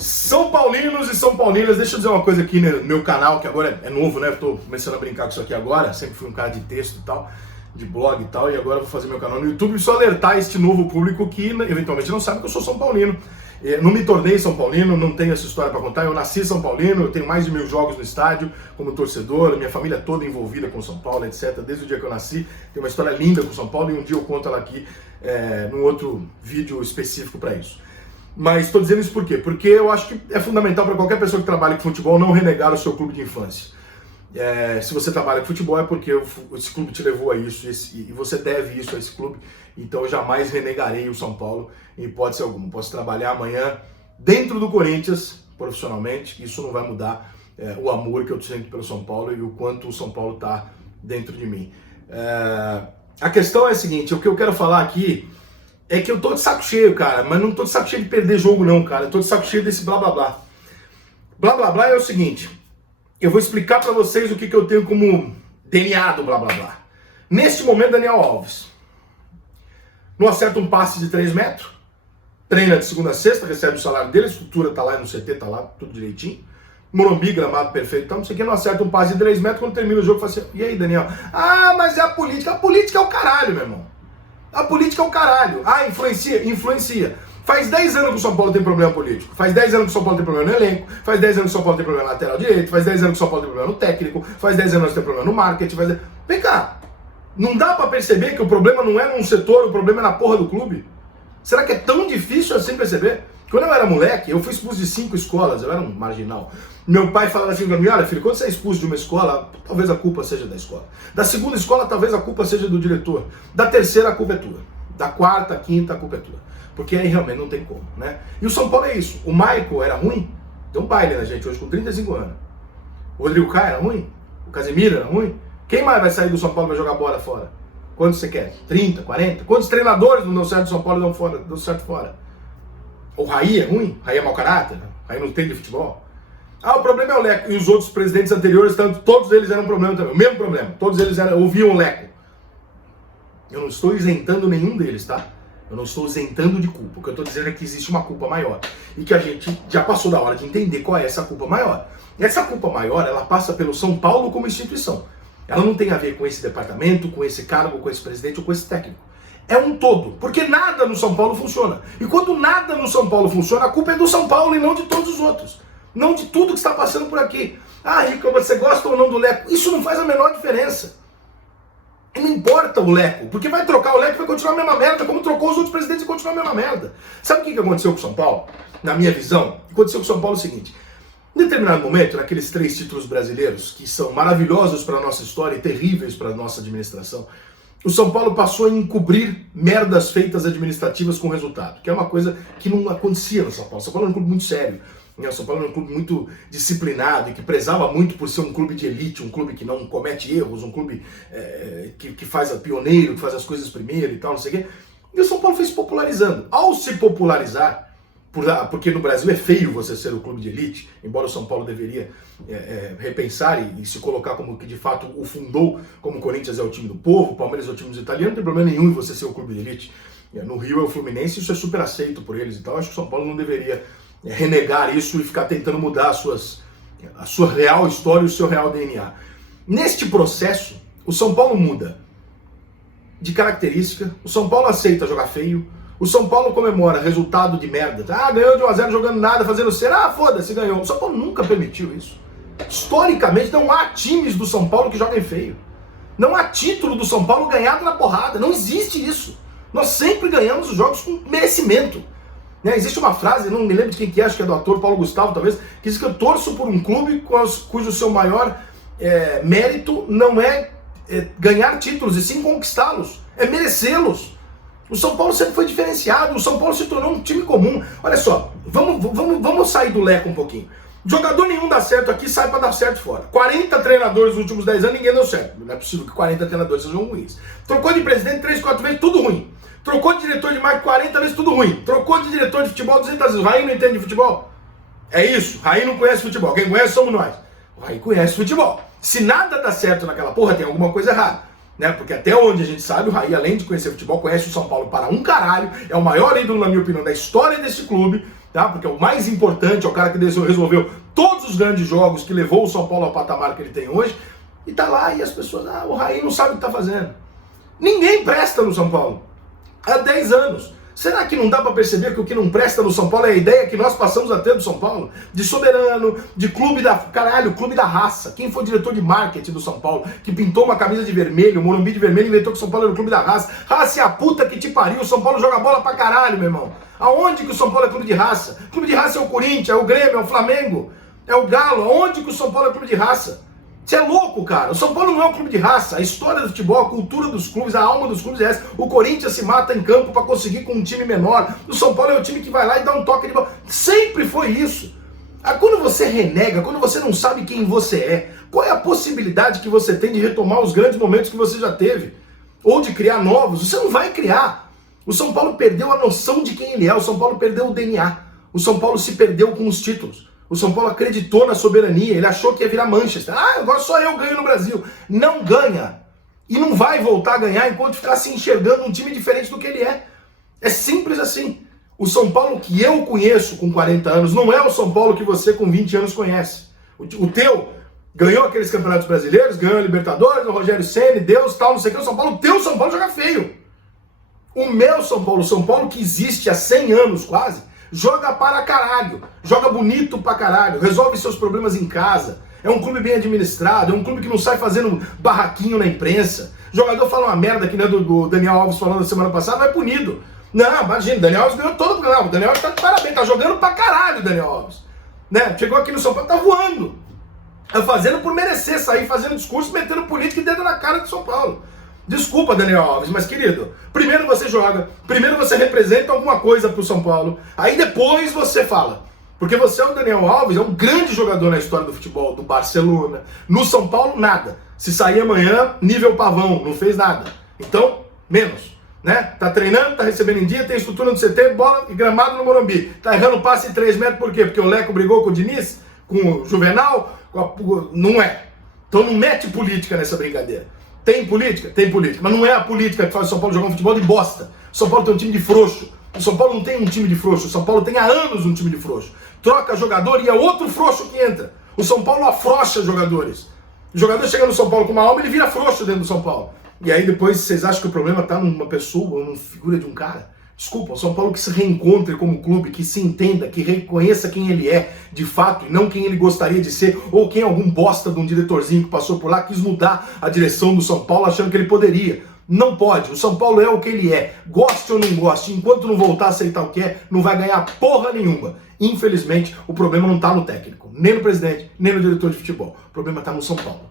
São Paulinos e São Paulinas, deixa eu dizer uma coisa aqui no meu canal, que agora é novo, né? Eu tô começando a brincar com isso aqui agora, sempre fui um cara de texto e tal, de blog e tal, e agora eu vou fazer meu canal no YouTube e só alertar este novo público que eventualmente não sabe que eu sou São Paulino. Não me tornei São Paulino, não tenho essa história para contar, eu nasci São Paulino, eu tenho mais de 1000 jogos no estádio como torcedor, minha família toda envolvida com São Paulo, etc. Desde o dia que eu nasci, tem uma história linda com São Paulo e um dia eu conto ela aqui num outro vídeo específico para isso. Mas estou dizendo isso por quê? Porque eu acho que é fundamental para qualquer pessoa que trabalha com futebol não renegar o seu clube de infância. Se você trabalha com futebol é porque esse clube te levou a isso e você deve isso a esse clube. Então eu jamais renegarei o São Paulo em hipótese alguma. Posso trabalhar amanhã dentro do Corinthians profissionalmente, isso não vai mudar o amor que eu sinto pelo São Paulo e o quanto o São Paulo está dentro de mim. A questão é a seguinte, o que eu quero falar aqui é que eu tô de saco cheio, cara, mas não tô de saco cheio de perder jogo não, cara. Eu tô de saco cheio desse blá blá blá. Blá blá blá é o seguinte, eu vou explicar pra vocês o que eu tenho como DNA do blá blá blá. Neste momento, Daniel Alves não acerta um passe de 3 metros, treina de segunda a sexta, recebe o salário dele, a estrutura tá lá no CT, tá lá, tudo direitinho. Morumbi, gramado perfeito, então não sei o que, não acerta um passe de 3 metros, quando termina o jogo, fala assim, e aí, Daniel? Ah, mas é a política é o caralho, meu irmão. A política é o caralho. Ah, influencia? Influencia. Faz 10 anos que o São Paulo tem problema político. Faz 10 anos que o São Paulo tem problema no elenco. Faz 10 anos que o São Paulo tem problema no lateral direito. Faz 10 anos que o São Paulo tem problema no técnico. Faz 10 anos que tem problema no marketing. Vem cá. Não dá pra perceber que o problema não é num setor, o problema é na porra do clube? Será que é tão difícil assim perceber? Quando eu era moleque, eu fui expulso de 5 escolas. Eu era um marginal. Meu pai falava assim pra mim, olha filho, quando você é expulso de uma escola, talvez a culpa seja da escola. Da segunda escola, talvez a culpa seja do diretor. Da terceira, a culpa é tua. Da quarta, quinta, a culpa é tua. Porque aí realmente não tem como, né? E o São Paulo é isso. O Michael era ruim? Deu um baile na gente hoje com 35 anos. O Rodrigo Caio era ruim? O Casemiro era ruim? Quem mais vai sair do São Paulo e vai jogar bola fora? Quantos você quer? 30, 40? Quantos treinadores não dão certo do São Paulo e dão certo fora? O Raí é ruim? O Raí é mau caráter? O Raí não entende de futebol? Ah, o problema é o Leco. E os outros presidentes anteriores, todos eles eram um problema também. O mesmo problema. Todos eles ouviam o Leco. Eu não estou isentando nenhum deles, tá? Eu não estou isentando de culpa. O que eu estou dizendo é que existe uma culpa maior. E que a gente já passou da hora de entender qual é essa culpa maior. E essa culpa maior, ela passa pelo São Paulo como instituição. Ela não tem a ver com esse departamento, com esse cargo, com esse presidente ou com esse técnico. É um todo. Porque nada no São Paulo funciona. E quando nada no São Paulo funciona, a culpa é do São Paulo e não de todos os outros. Não de tudo que está passando por aqui. Ah, Rico, você gosta ou não do Leco? Isso não faz a menor diferença. E não importa o Leco, porque vai trocar o Leco e vai continuar a mesma merda, como trocou os outros presidentes e continua a mesma merda. Sabe o que aconteceu com o São Paulo? Na minha visão, aconteceu com o São Paulo é o seguinte. Em determinado momento, naqueles 3 títulos brasileiros, que são maravilhosos para a nossa história e terríveis para a nossa administração, o São Paulo passou a encobrir merdas feitas administrativas com resultado, que é uma coisa que não acontecia no São Paulo. O São Paulo era um clube muito sério. O São Paulo era um clube muito disciplinado e que prezava muito por ser um clube de elite, um clube que não comete erros, um clube que faz pioneiro, que faz as coisas primeiro e tal, não sei o quê. E o São Paulo foi se popularizando. Ao se popularizar, porque no Brasil é feio você ser o clube de elite, embora o São Paulo deveria repensar e se colocar como que de fato o fundou, como o Corinthians é o time do povo, o Palmeiras é o time dos italianos, não tem problema nenhum em você ser o clube de elite. No Rio é o Fluminense, isso é super aceito por eles e tal. Acho que o São Paulo não deveria renegar isso e ficar tentando mudar a sua real história e o seu real DNA. Neste processo, o São Paulo muda de característica, o São Paulo aceita jogar feio, o São Paulo comemora resultado de merda. Ah, ganhou de 1-0 jogando nada, fazendo cera, ah, foda-se, ganhou. O São Paulo nunca permitiu isso. Historicamente, não há times do São Paulo que joguem feio. Não há título do São Paulo ganhado na porrada. Não existe isso. Nós sempre ganhamos os jogos com merecimento. Existe uma frase, não me lembro de quem que é, acho que é do ator Paulo Gustavo, talvez, que diz que eu torço por um clube cujo seu maior mérito não é ganhar títulos, e sim conquistá-los, é merecê-los. O São Paulo sempre foi diferenciado, o São Paulo se tornou um time comum. Olha só, vamos sair do Leco um pouquinho. Jogador nenhum dá certo aqui, sai para dar certo fora. 40 treinadores nos últimos 10 anos, ninguém deu certo. Não é possível que 40 treinadores sejam ruins. Trocou de presidente 3, 4 vezes, tudo ruim. Trocou de diretor de marketing 40 vezes, tudo ruim. Trocou de diretor de futebol 200 vezes. O Raí não entende de futebol? É isso, Raí não conhece futebol. Quem conhece somos nós. O Raí conhece futebol. Se nada dá certo naquela porra, tem alguma coisa errada. né? Porque até onde a gente sabe, o Raí, além de conhecer futebol, conhece o São Paulo para um caralho, é o maior ídolo, na minha opinião, da história desse clube, tá? Porque é o mais importante, é o cara que resolveu todos os grandes jogos, que levou o São Paulo ao patamar que ele tem hoje, e tá lá e as pessoas, o Raí não sabe o que tá fazendo. Ninguém presta no São Paulo. Há 10 anos. Será que não dá para perceber que o que não presta no São Paulo é a ideia que nós passamos a ter do São Paulo? De soberano, de clube da... Caralho, clube da raça. Quem foi diretor de marketing do São Paulo, que pintou uma camisa de vermelho, um Morumbi de vermelho, inventou que o São Paulo era o clube da raça? Raça é a puta que te pariu. O São Paulo joga bola pra caralho, meu irmão. Aonde que o São Paulo é clube de raça? Clube de raça é o Corinthians, é o Grêmio, é o Flamengo, é o Galo. Aonde que o São Paulo é clube de raça? Você é louco, cara. O São Paulo não é um clube de raça. A história do futebol, a cultura dos clubes, a alma dos clubes é essa. O Corinthians se mata em campo para conseguir com um time menor. O São Paulo é o time que vai lá e dá um toque de bola. Sempre foi isso. Quando você renega, quando você não sabe quem você é, qual é a possibilidade que você tem de retomar os grandes momentos que você já teve? Ou de criar novos? Você não vai criar. O São Paulo perdeu a noção de quem ele é. O São Paulo perdeu o DNA. O São Paulo se perdeu com os títulos. O São Paulo acreditou na soberania, ele achou que ia virar Manchester. Agora só eu ganho no Brasil. Não ganha. E não vai voltar a ganhar enquanto ficar se enxergando um time diferente do que ele é. É simples assim. O São Paulo que eu conheço com 40 anos não é o São Paulo que você com 20 anos conhece. O teu ganhou aqueles campeonatos brasileiros, ganhou a Libertadores, o Rogério Ceni, Deus, tal, não sei o que. O teu São Paulo joga feio. O meu São Paulo, o São Paulo que existe há 100 anos quase, joga para caralho, joga bonito pra caralho, resolve seus problemas em casa, é um clube bem administrado, é um clube que não sai fazendo barraquinho na imprensa. O jogador fala uma merda que nem do Daniel Alves falando na semana passada, vai punido. Não, imagina, o Daniel Alves ganhou todo o programa, o Daniel Alves tá de parabéns, tá jogando pra caralho o Daniel Alves. Né? Chegou aqui no São Paulo, tá voando. Tá fazendo por merecer, sair fazendo discurso, metendo política e dedo na cara de São Paulo. Desculpa, Daniel Alves, mas querido, primeiro você joga, primeiro você representa alguma coisa pro São Paulo, aí depois você fala. Porque você é o Daniel Alves, é um grande jogador na história do futebol, do Barcelona. No São Paulo, nada. Se sair amanhã, nível pavão, não fez nada. Então, menos. Né? Tá treinando, tá recebendo em dia, tem estrutura no CT, bola e gramado no Morumbi. Tá errando passe em 3 metros, por quê? Porque o Leco brigou com o Diniz, com o Juvenal, não é. Então não mete política nessa brincadeira. Tem política? Tem política. Mas não é a política que faz o São Paulo jogar um futebol de bosta. O São Paulo tem um time de frouxo. O São Paulo não tem um time de frouxo. O São Paulo tem há anos um time de frouxo. Troca jogador e é outro frouxo que entra. O São Paulo afrouxa jogadores. O jogador chega no São Paulo com uma alma, ele vira frouxo dentro do São Paulo. E aí depois vocês acham que o problema está numa pessoa, numa figura de um cara? Desculpa, o São Paulo que se reencontre como clube, que se entenda, que reconheça quem ele é de fato e não quem ele gostaria de ser, ou quem algum bosta de um diretorzinho que passou por lá quis mudar a direção do São Paulo achando que ele poderia. Não pode, o São Paulo é o que ele é, goste ou não goste, enquanto não voltar a aceitar o que é, não vai ganhar porra nenhuma. Infelizmente, o problema não está no técnico, nem no presidente, nem no diretor de futebol, o problema está no São Paulo.